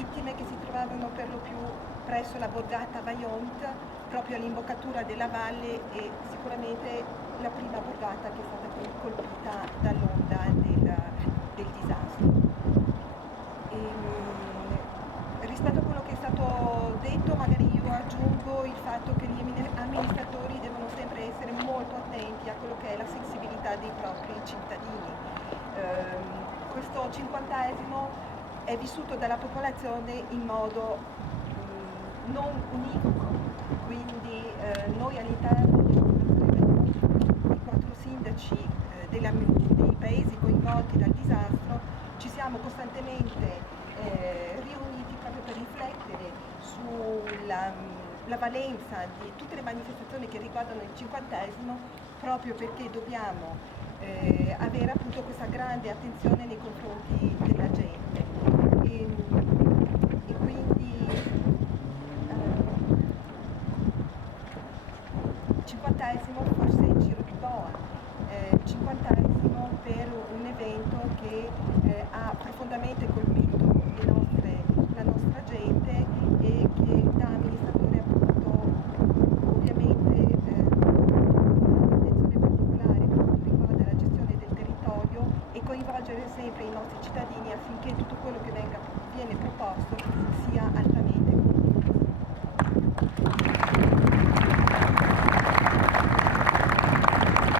vittime che si trovavano per lo più presso la borgata Vaillant, proprio all'imboccatura della valle, e sicuramente la prima borgata che è stata colpita dall'onda del disastro. Rispetto a quello che è stato detto, magari io aggiungo il fatto che gli amministratori devono sempre essere molto attenti a quello che è la sensibilità dei propri cittadini. Questo 50esimo è vissuto dalla popolazione in modo non univoco, quindi noi all'interno dei 4 sindaci dei paesi coinvolti dal disastro ci siamo costantemente riuniti proprio per riflettere sulla valenza di tutte le manifestazioni che riguardano il 50esimo, proprio perché dobbiamo avere appunto questa grande attenzione nei confronti della gente. E quindi 50esimo forse Giro di Boa, 50esimo per un evento che ha profondamente colpito la nostra gente e che da amministratore appunto ovviamente un'attenzione particolare per quanto riguarda la gestione del territorio e coinvolgere sempre i nostri cittadini affinché tutto quello che viene proposto sia